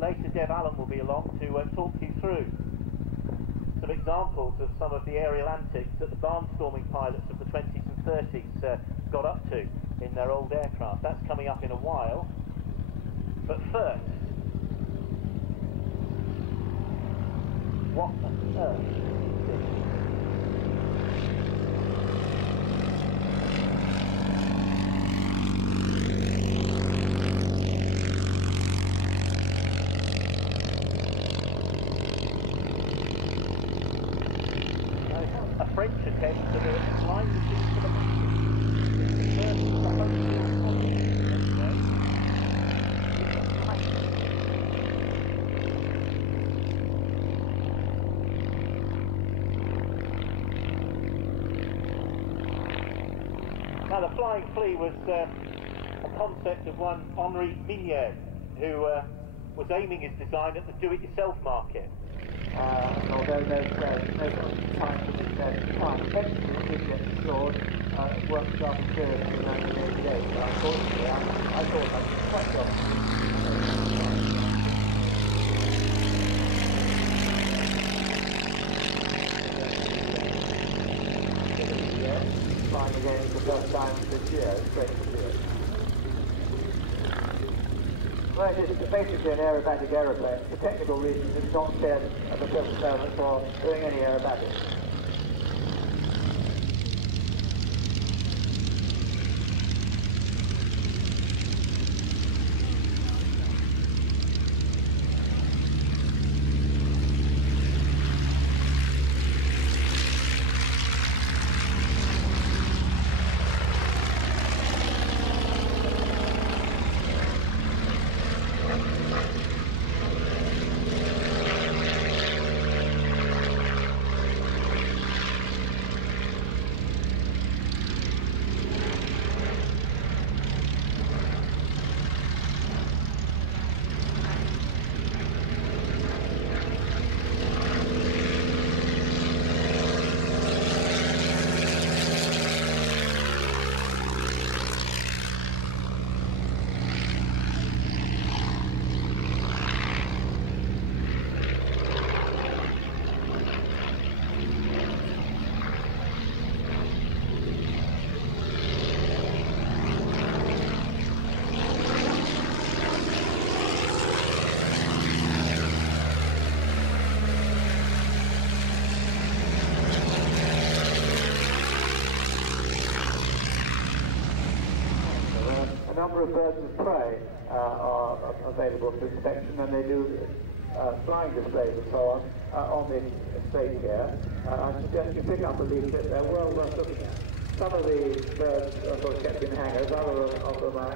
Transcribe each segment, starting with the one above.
later Dev Allen will be along to talk you through some examples of some of the aerial antics that the barnstorming pilots of the 20s and 30s got up to in their old aircraft. That's coming up in a while. But first, what on earth is this? A French attempt to flying machine for the mountain. It's the first Shuttleworth Collection. Now the Flying Flea was a concept of one Henri Minier, who was aiming his design at the do-it-yourself market. Although no time to this time, eventually it did get restored, work started seriously in 1988, but unfortunately I thought I was quite off. Flying again for the first time this year, it's great to see it. Well, it is basically an aerobatic aeroplane. For technical reasons, it's not cleared at the present moment for doing any aerobatics. A number of birds of prey are available for inspection, and they do flying displays and so on the estate here. I suggest you pick up a leaflet, they're well worth looking at. Some of the birds are sort of kept in hangars, other of them are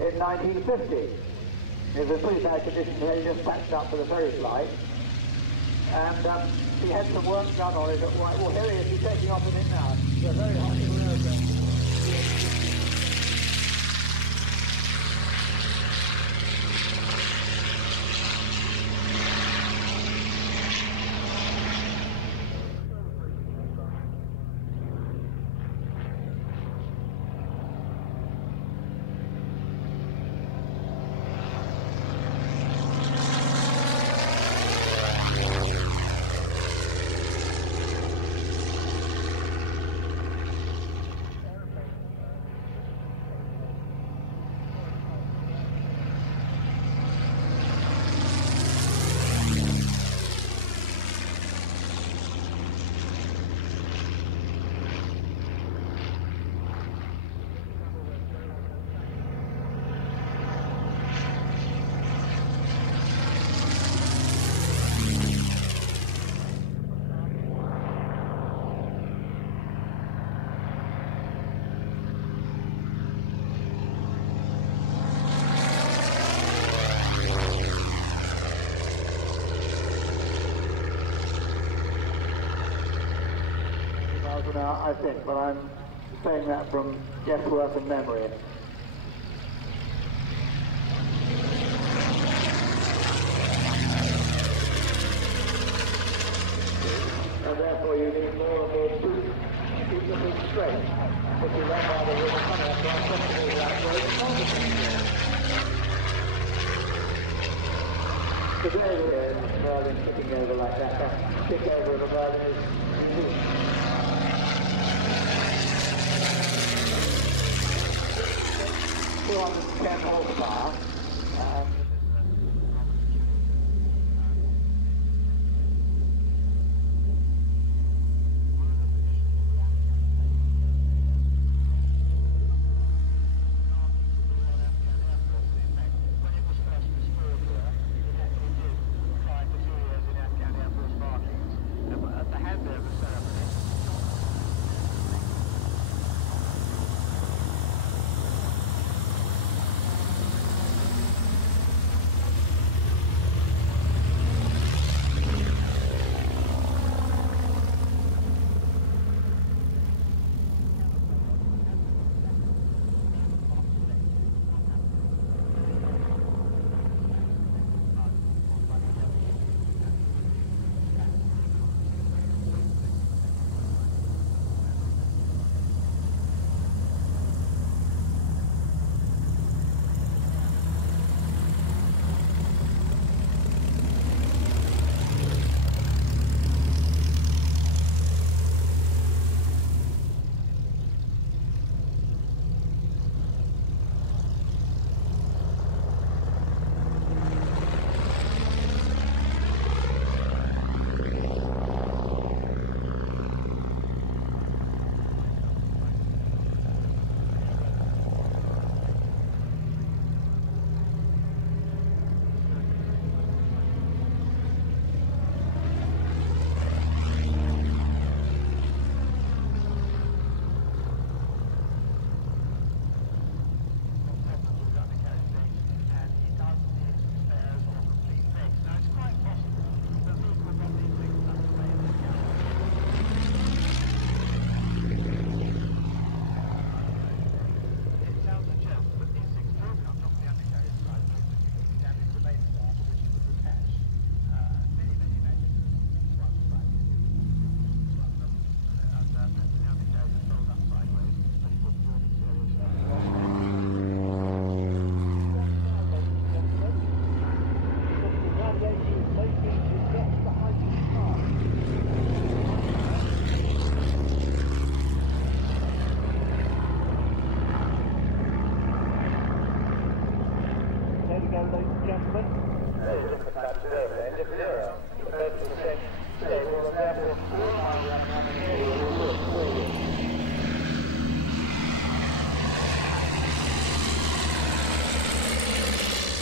in 1950. It was in pretty bad condition here, he just patched up for the ferry flight. And he had some work done on it at White. Well, here he is, he's taking off in it now. It's a very hot aeroplane. now, I think, but I'm saying that from guesswork and memory. And therefore you need more and more proof to keep looking straight. If you run by the river tunnel, after I'm comfortable with that road, it's not the same. Today here, Merlin tipping over like that, that tip over of a Merlin is unique. 210 horsepower.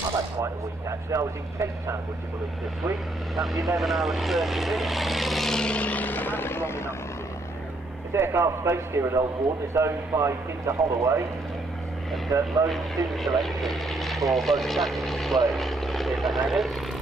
I've had quite a week actually. I was in Cape Town, would you believe, this week. That was 11 hours 30 minutes. That's long enough to do. This aircraft based here at Old Warden is owned by Peter Holloway and loads student selectors for both static displays in the hangars.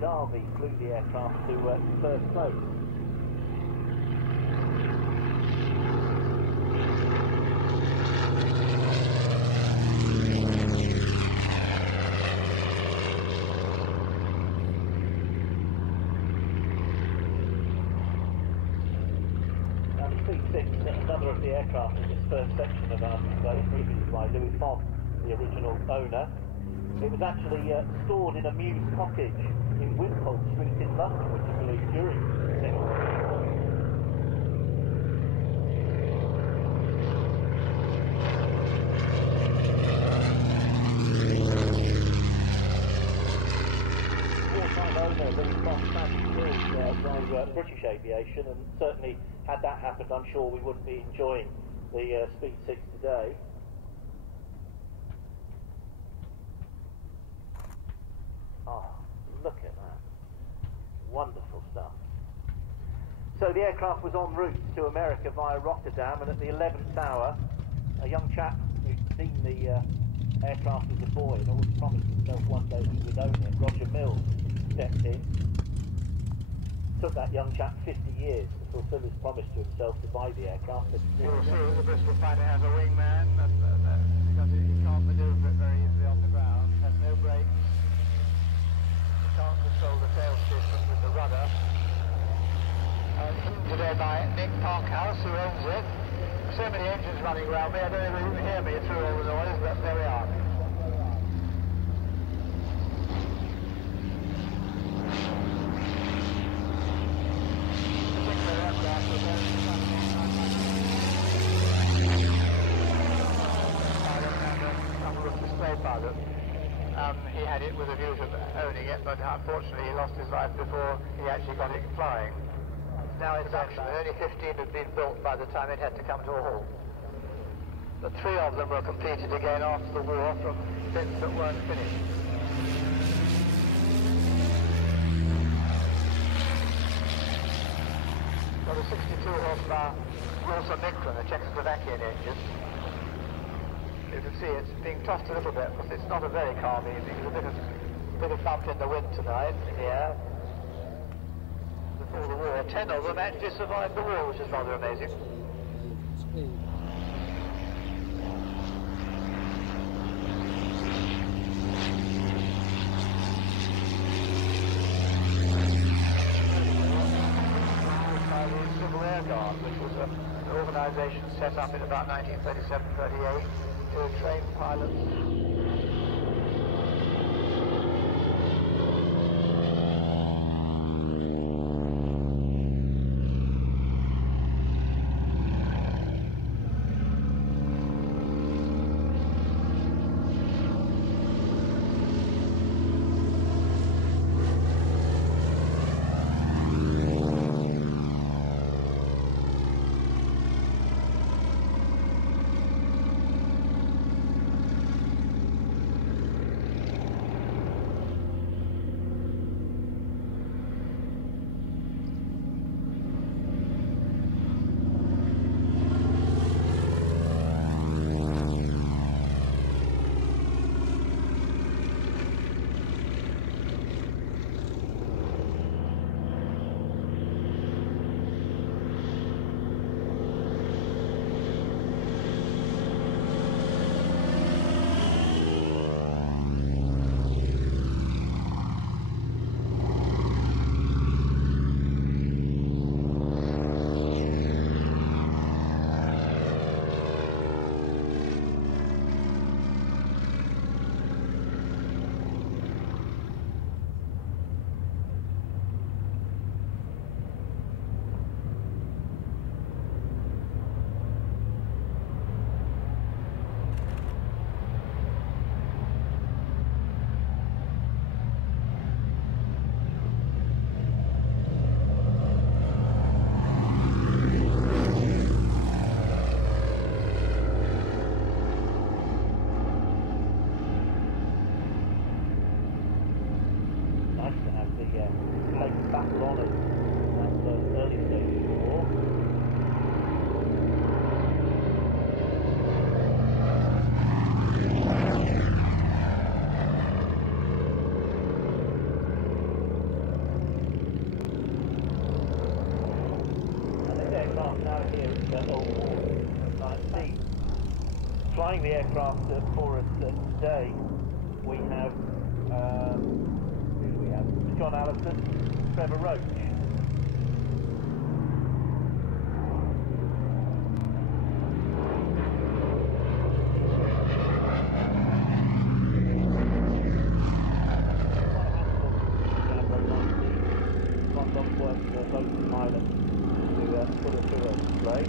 Derby flew the aircraft to first place. Now the C6, another of the aircraft in this first section of our display, previously by Louis Fogg, the original owner. It was actually stored in a Mews cottage in Wimpole Street in London, which I believe during the Second World War. Four-time owner, very fast sadly killed by British aviation, and certainly had that happened, I'm sure we wouldn't be enjoying the Speed 6 today. Oh, look at that. Wonderful stuff. So the aircraft was en route to America via Rotterdam, and at the 11th hour, a young chap who'd seen the aircraft as a boy and always promised himself one day he would own it, Roger Mills, stepped in. Took that young chap 50 years to fulfil his promise to himself to buy the aircraft. You'll see that the Bristol fighter has a wingman, because he can't manoeuvre it very easily on the ground. It has no brakes. He can't control the tail system with the rudder. Seen today by Nick Parkhouse, who owns it. So many engines running around me, I don't know if you can hear me through all the noise, but there we are. Pilot. He had it with a view to owning it, but unfortunately he lost his life before he actually got it flying. Now it's action. Only 15 had been built by the time it had to come to a halt. The 3 of them were completed again after the war from bits that weren't finished. Got a 62 horsepower Wilson Micron, a Czechoslovakian engine. You can see it's being tossed a little bit because it's not a very calm evening. There's a bit of bump in the wind tonight here. Before the war, 10 of them actually survived the war, which is rather amazing. By the Civil Air Guard, which was an organisation set up in about 1937-38. To train pilots. Flying the aircraft for us today, we have who do we have? John Allison, Trevor Roach. both pilots to put it through a display.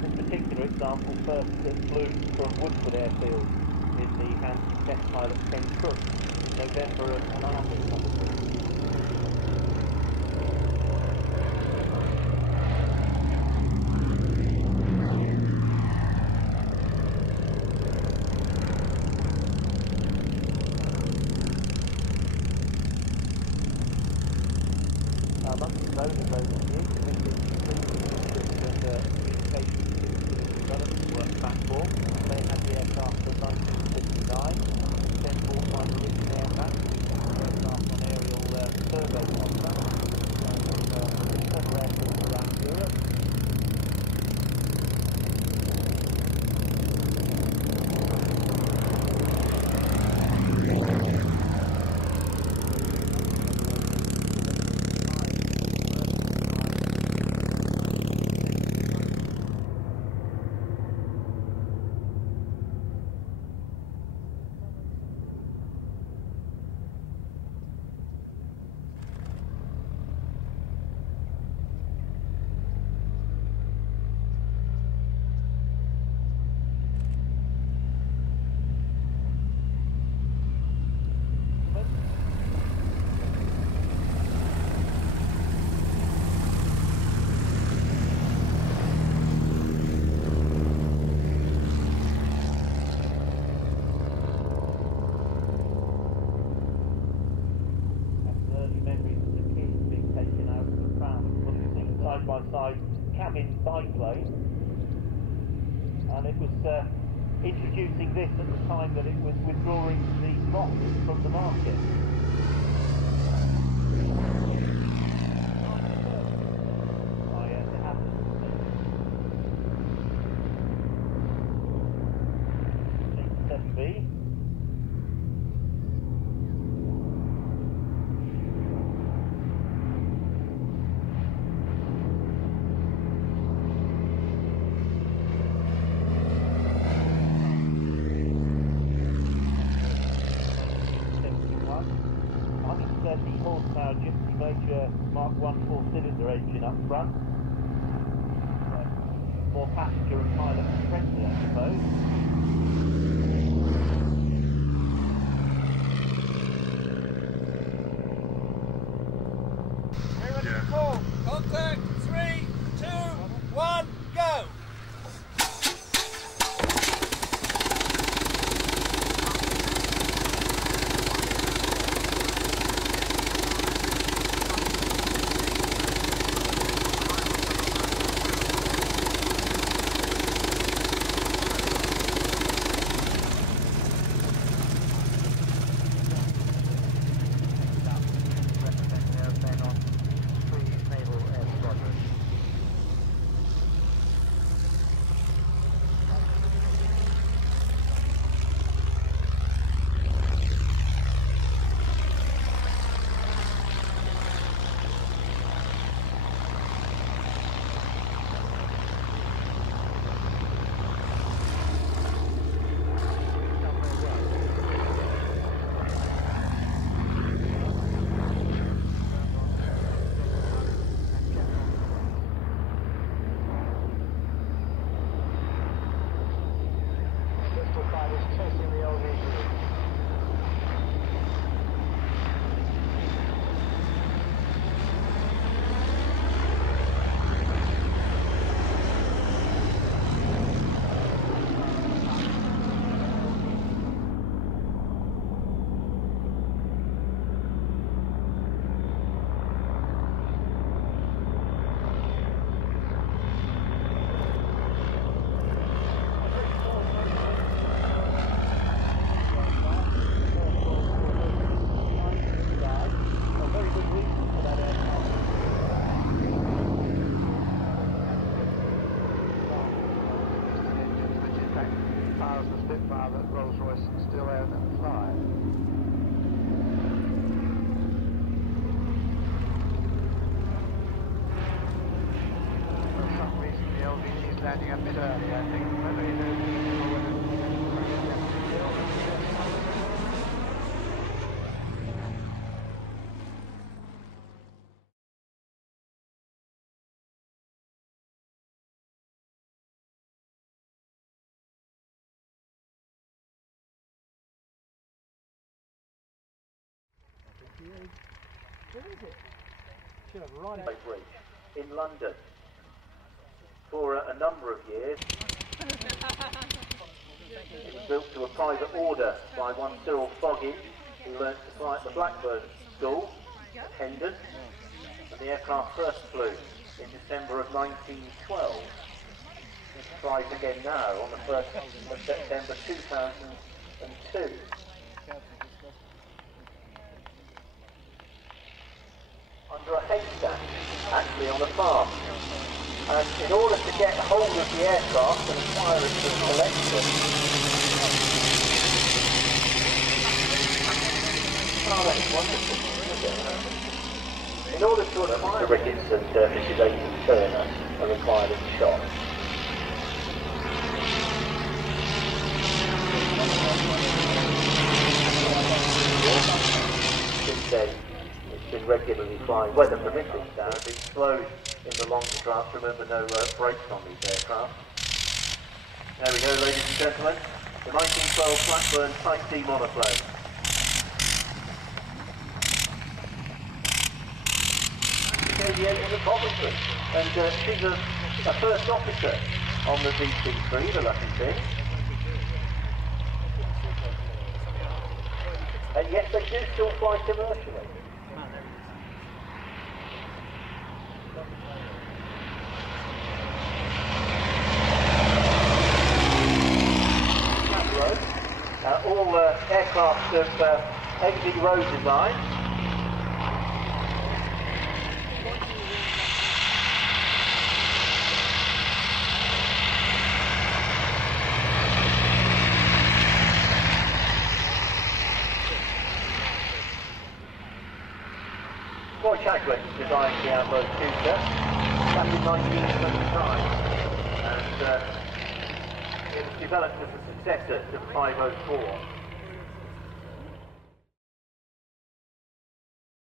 This particular example first flew from Woodford Airfield in the hands of test pilot Ken Crook in November of an Army competition. Amongst those communication development work platform, they had the aircraft in 1959, then bought by the Marine Aircraft, aircraft on aerial survey contracts, several airports around Europe. Side-by-side cabin biplane, and it was introducing this at the time that it was withdrawing the box from the market. B. Horsepower Gypsy Major Mark 1 4-cylinder engine up front. More passenger and pilot friendly, I suppose. We're ready to call. Contact 3, 2, 1, go! Bridge in London for a number of years. It was built to a private order by one Cyril Foggin, who learnt to fly at the Blackburn School at Hendon, and the aircraft first flew in December of 1912. It flies again now on the 1st of September 2002. Under a haystack, actually on a farm. And in order to get hold of the aircraft and acquire it for collection, oh, that's wonderful. In order to acquire Ricketts and Mrs. Aidan Turner are required in the shop. Since then, it's been regularly flying, weather permitting now. It's slowed in the longer draft. Remember, no brakes on these aircraft. There we go, ladies and gentlemen. The 1912 Blackburn Type D monoplane. The end of the Coventry, and she's a first officer on the DC-3, the lucky thing. And yes, they do still fly commercially. All aircraft of XV Road design. Roy Chadwick designed the Outlook Tutor back in 1929, and it was developed as a successor to the 504.